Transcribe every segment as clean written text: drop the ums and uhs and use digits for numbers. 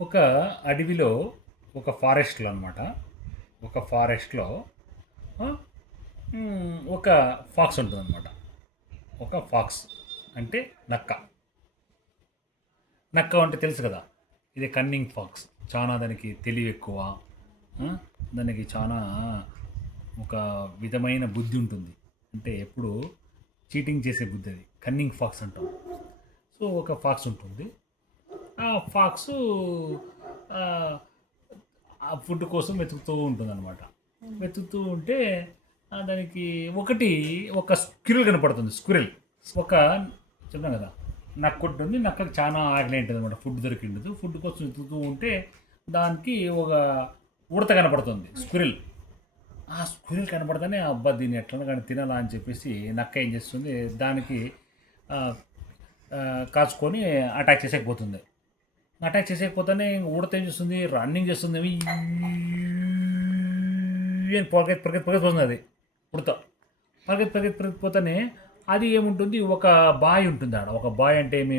ఒక అడవిలో ఒక ఫారెస్ట్‌లో అనమాట. ఒక ఫారెస్ట్‌లో ఆ! ఒక ఫాక్స్ ఉంటుందనమాట. ఒక ఫాక్స్ అంటే నక్క. నక్క అంటే తెలుసు కదా! ఇది కన్నింగ్ ఫాక్స్. చానా దానికి తెలివెక్కువ. దానికి చానా ఒక విధమైన బుద్ధి ఉంటుంది. అంటే ఎప్పుడు చీటింగ్ చేసే బుద్ధి అది. కన్నింగ్ ఫాక్స్ అంటాం. సో, ఒక ఫాక్స్ ఉంటుంది. ఆ ఫాక్సు ఆహ్, ఆ ఫుడ్ కోసం వెతుకుతూ ఉంటుందన్నమాట. వెతుకుతూ ఉంటే దానికి ఒక స్క్విరిల్ కనపడుతుంది. స్క్విరిల్. ఒక చెప్పాను కదా! నక్కుంటుంది. నక్కకి చాలా ఆకలి ఉంటదనమాట. ఫుడ్ దొరికిండదు. ఫుడ్ కోసం వెతుకుతూ ఉంటే దానికి ఒక ఉడత కనపడుతుంది. స్క్విరిల్. ఆ స్క్విరిల్ కనపడగానే అబ్బా! దీన్ని ఎట్లైనా కానీ తినాలా అని చెప్పేసి నక్క ఏం చేస్తుంది దానికి ఆహ్, కాచుకొని అటాక్ చేసేకపోతుంది. అటాక్ చేసేకపోతేనే ఉడత ఏం చేస్తుంది రన్నింగ్ చేస్తుంది. అని పరిగెత్తిపోతుంది అది ఉడత. పరిగెత్తిపోతేనే అది ఏముంటుంది ఒక బావి ఉంటుంది ఆడ. ఒక బావి అంటే ఏమి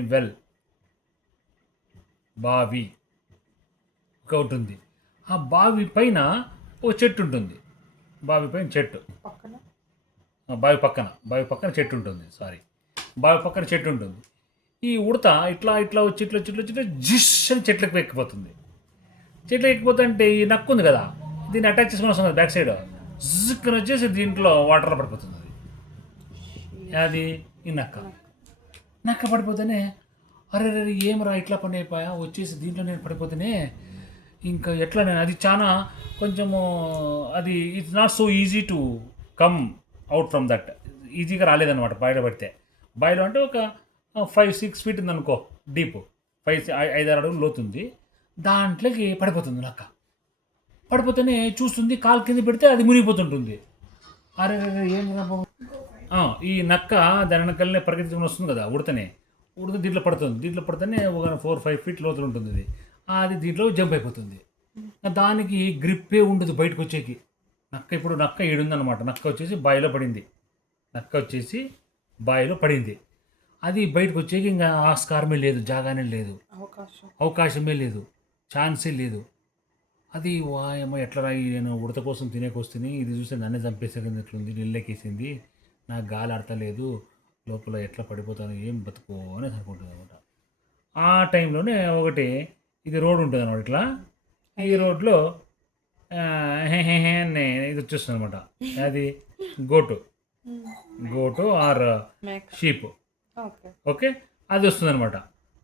బావి ఒక ఉంటుంది. ఆ బావి పైన ఓ చెట్టు ఉంటుంది. బావి పైన చెట్టు. పక్కన బావి పక్కన చెట్టు ఉంటుంది. సారీ. బావి పక్కన చెట్టు ఉంటుంది. ఈ ఉడత ఇట్లా వచ్చి ఇట్లా జిష్ అని చెట్లకు ఎక్కిపోతుంది. చెట్లు ఎక్కిపోతుంటే ఈ నక్కు ఉంది కదా దీన్ని అటాక్ చేసుకుని వస్తుంది బ్యాక్ సైడ్ జిక్కుని వచ్చేసి దీంట్లో వాటర్లో పడిపోతుంది అది ఈ నక్క పడిపోతేనే అరే రే ఏమరా ఇట్లా పని అయిపోయా వచ్చేసి దీంట్లో నేను పడిపోతేనే ఇంకా ఎట్లా నేను అది చాలా కొంచెము అది it's not so easy to come out from that ఈజీగా రాలేదన్నమాట బాయిలో పడితే బాయిలో అంటే ఒక 5-6 ఫీట్ ఉందనుకో డీప్ 5-6 అడుగులు లోతుంది దాంట్లోకి పడిపోతుంది నక్క పడిపోతేనే చూస్తుంది కాలు కింద పెడితే అది మునిగిపోతుంటుంది అరే ఏం ఈ నక్క దాని వెనకాలనే పరిగెత్తుకుని వస్తుంది కదా ఉడత దీంట్లో పడుతుంది దీంట్లో పడితేనే ఒక 4-5 ఫీట్ లోతులు ఉంటుంది అది అది దీంట్లో జంప్ అయిపోతుంది దానికి గ్రిప్పే ఉండదు బయటకు వచ్చేకి నక్క ఏడుందనమాట నక్క వచ్చేసి బావిలో పడింది అది బయటకు వచ్చేకి ఇంకా ఆస్కారమే లేదు జాగానే లేదు అవకాశమే లేదు ఛాన్సే లేదు అది వాయమ్మ ఎట్లా రాయి నేను ఉడత కోసం తినేకొస్తుంది ఇది చూస్తే నన్నే చంపేసేది ఎట్లుంది నీళ్ళకేసింది నాకు గాలి ఆడతలేదు లోపల ఎట్లా పడిపోతాను ఏం బతుకో అని అనుకుంటుంది అనమాట ఆ టైంలోనే ఒకటి ఇది రోడ్ ఉంటుంది అనమాట ఇట్లా ఈ రోడ్లో అని ఇది వచ్చేస్తుంది అనమాట అది గోటు ఆర్ షీప్ ఓకే అది వస్తుంది అనమాట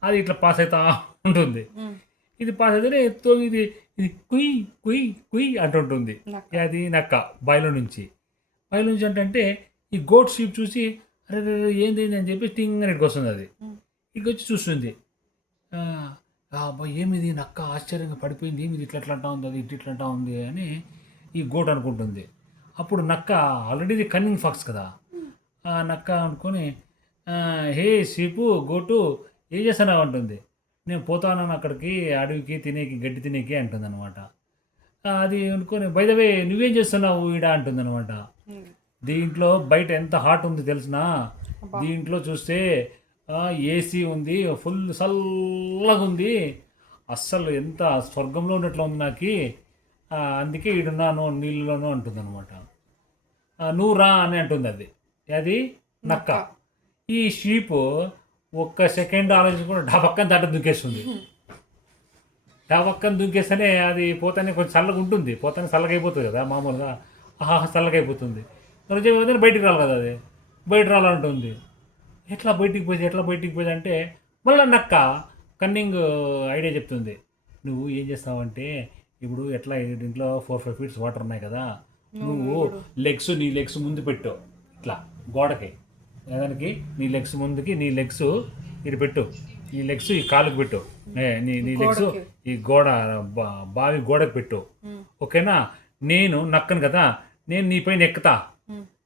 అది ఇట్లా పాస్ అవుతా ఉంటుంది ఇది పాస్ అయితే ఇది ఇది కుయ్ కుయ్ కుయ్ అంటుంటుంది అది నక్క బాయిలో నుంచి అంటే ఈ గోట్ షీప్ చూసి అరే ఏంది అని చెప్పి టింగ్ అని ఇక్కడికి వస్తుంది అది ఇక్కడికి వచ్చి చూస్తుంది అబ్బాయి ఏమిది నక్క ఆశ్చర్యంగా పడిపోయింది ఏమిది ఇట్లా ఉంది అది ఇట్లా ఉంది అని ఈ గోట్ అనుకుంటుంది అప్పుడు నక్క ఆల్రెడీ ఇది కన్నింగ్ ఫాక్స్ కదా ఆ నక్క అనుకొని హే షీపు గోటు ఏం చేస్తున్నావు అంటుంది నేను పోతాను అక్కడికి అడవికి గడ్డి తినేకి అంటుంది అనమాట అది అనుకొని బైదవే నువ్వేం చేస్తున్నావు ఈడ అంటుంది అనమాట దీంట్లో బయట ఎంత హాట్ ఉంది తెలిసిన దీంట్లో చూస్తే ఏసీ ఉంది ఫుల్ చల్లగా ఉంది అస్సలు ఎంత స్వర్గంలో ఉన్నట్లు ఉంది నాకు అందుకే ఈడున్నాను నీళ్ళలోనూ అంటుంది అనమాట నువ్వు రా అని అంటుంది అది నక్క ఈ షీపు ఒక్క సెకండ్ ఆలోచించకుండా డబక్కని దాట దుంకేస్తుంది డబక్కని దుంకేస్తేనే అది పోతానే కొంచెం చల్లగా ఉంటుంది పోతానే చల్లగా అయిపోతుంది కదా మామూలుగా చల్లగా అయిపోతుంది రోజు బయటికి రాలి కదా అది బయట రాలంటుంది ఎట్లా బయటికి పోయింది అంటే మళ్ళీ నక్క కన్నింగ్ ఐడియా చెప్తుంది నువ్వు ఏం చేస్తావంటే ఇప్పుడు ఎట్లా దీంట్లో 4-5 ఫీట్స్ వాటర్ ఉన్నాయి కదా నువ్వు నీ లెగ్స్ ముందు పెట్టు ఇట్లా గోడకి దానికి నీ లెగ్స్ ముందుకి నీ లెగ్స్ ఇది పెట్టు ఈ లెగ్స్ ఈ కాలుకి పెట్టు నీ లెగ్స్ ఈ బావి గోడకు పెట్టు ఓకేనా నేను నక్కను కదా నేను నీ పైన ఎక్కుతా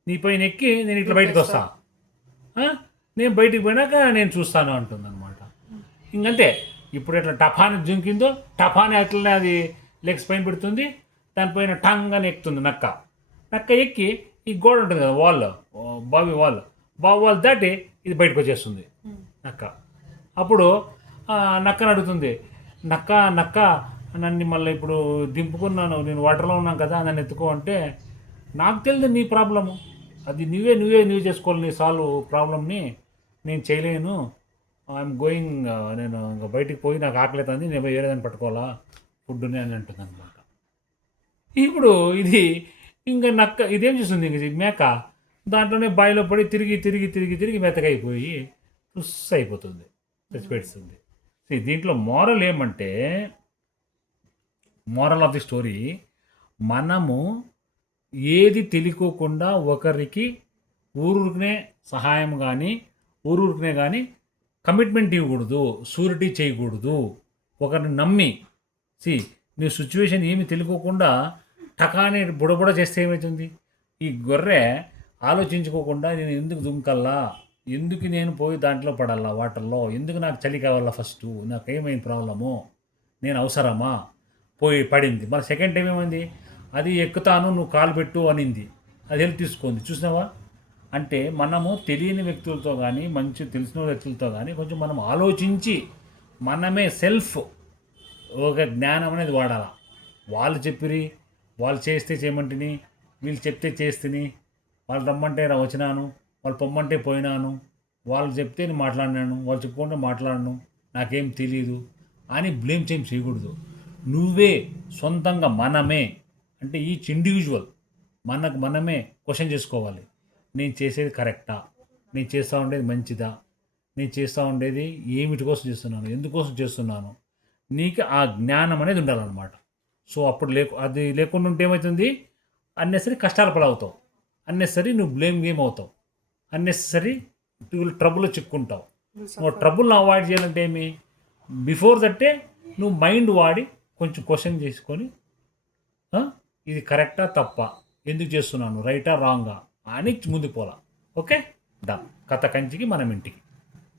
నీ పైన ఎక్కి నేను ఇట్లా బయటకు వస్తా నేను బయటికి పోయినాక నేను చూస్తాను అంటుంది అనమాట ఇంకంతే ఇప్పుడు ఎట్లా టఫాని జుంకిందో టఫాని అట్లనే అది లెగ్స్ పైన పెడుతుంది దానిపైన టంగ్ అని ఎక్కుతుంది నక్క ఎక్కి ఈ గోడ ఉంటుంది కదా బావి వాల్ దాటి ఇది బయటకు వచ్చేస్తుంది నక్క అప్పుడు నక్కను అడుగుతుంది నక్క నక్క నన్ను మళ్ళీ ఇప్పుడు దింపుకున్నాను, నేను వాటర్లో ఉన్నాను కదా, నన్ను ఎత్తుకో అంటే నాకు తెలియదు నీ ప్రాబ్లము, అది నువ్వే చేసుకోవాలి, నీ సాల్వ్ ప్రాబ్లమ్ని నేను చేయలేను, ఐఎమ్ గోయింగ్, నేను ఇంకా బయటికి పోయి నాకు ఆకలితుంది, నేను వేరేదాన్ని పట్టుకోవాలా ఫుడ్ని అని అంటుంది అనమాట. ఇప్పుడు ఇది ఇంకా నక్క ఇదేం చేస్తుంది, ఇంక మేక దాంట్లోనే బాయిలో పడి తిరిగి మెత్తగైపోయి పుస్ అయిపోతుంది, చచ్చిపెడుతుంది. దీంట్లో మోరల్ ఏమంటే, మోరల్ ఆఫ్ ది స్టోరీ, మనము ఏది తెలియకోకుండా ఒకరికి ఊరుకునే సహాయం కానీ ఊరుకునే కానీ కమిట్మెంట్ ఇవ్వకూడదు, షూరిటీ చేయకూడదు. ఒకరిని నమ్మి నీ సిచ్యువేషన్ ఏమి తెలియకోకుండా టకాని బుడబుడ చేస్తే ఏమవుతుంది, ఈ గొర్రె ఆలోచించుకోకుండా నేను ఎందుకు దుంకల్లా, ఎందుకు నేను పోయి దాంట్లో పడాలా వాటర్లో, ఎందుకు నాకు చలి కావాలా, ఫస్ట్ నాకేమైంది ప్రాబ్లము, నేను అవసరమా, పోయి పడింది. మరి సెకండ్ టైం ఏమైంది, అది ఎక్కుతాను నువ్వు కాలు పెట్టు అనింది, అది హెల్ప్ తీసుకుంది. చూసినావా? అంటే మనము తెలియని వ్యక్తులతో కానీ మంచి తెలిసిన వ్యక్తులతో కానీ కొంచెం మనం ఆలోచించి మనమే సెల్ఫ్ ఒక జ్ఞానం అనేది వాడాల. వాళ్ళు చెప్పిరి, వాళ్ళు చేస్తే చేయమంటిని, వీళ్ళు చెప్తే చేస్తుని, వాళ్ళు రమ్మంటే వచ్చినాను, వాళ్ళు పొమ్మంటే పోయినాను, వాళ్ళు చెప్తే నేను మాట్లాడినాను, వాళ్ళు చెప్పుకుంటే మాట్లాడను, నాకేం తెలియదు అని బ్లేమ్ చేయకూడదు. నువ్వే సొంతంగా మనమే అంటే ఈచ్ ఇండివిజువల్ మనమే క్వశ్చన్ చేసుకోవాలి. నేను చేసేది కరెక్టా, నేను చేస్తూ ఉండేది మంచిదా, నేను చేస్తూ ఉండేది ఏమిటి కోసం చేస్తున్నాను, ఎందుకోసం చేస్తున్నాను, నీకు ఆ జ్ఞానం అనేది ఉండాలన్నమాట. సో అప్పుడు అది లేకుండా ఉంటే ఏమవుతుంది, అన్నెసరీ కష్టాల పాలవుతావు, అన్నెసరీ నువ్వు బ్లేమ్ గేమ్ అవుతావు, అన్నెసరీ ట్రబుల్లో చిక్కుంటావు. నువ్వు ట్రబుల్ని అవాయిడ్ చేయాలంటే ఏమి, బిఫోర్ దట్టే నువ్వు మైండ్ వాడి కొంచెం క్వశ్చన్ చేసుకొని ఇది కరెక్టా తప్ప, ఎందుకు చేస్తున్నాను, రైటా రాంగా అని ముందుకు పోలా. ఓకే, దా కథ కంచికి మనం ఇంటికి.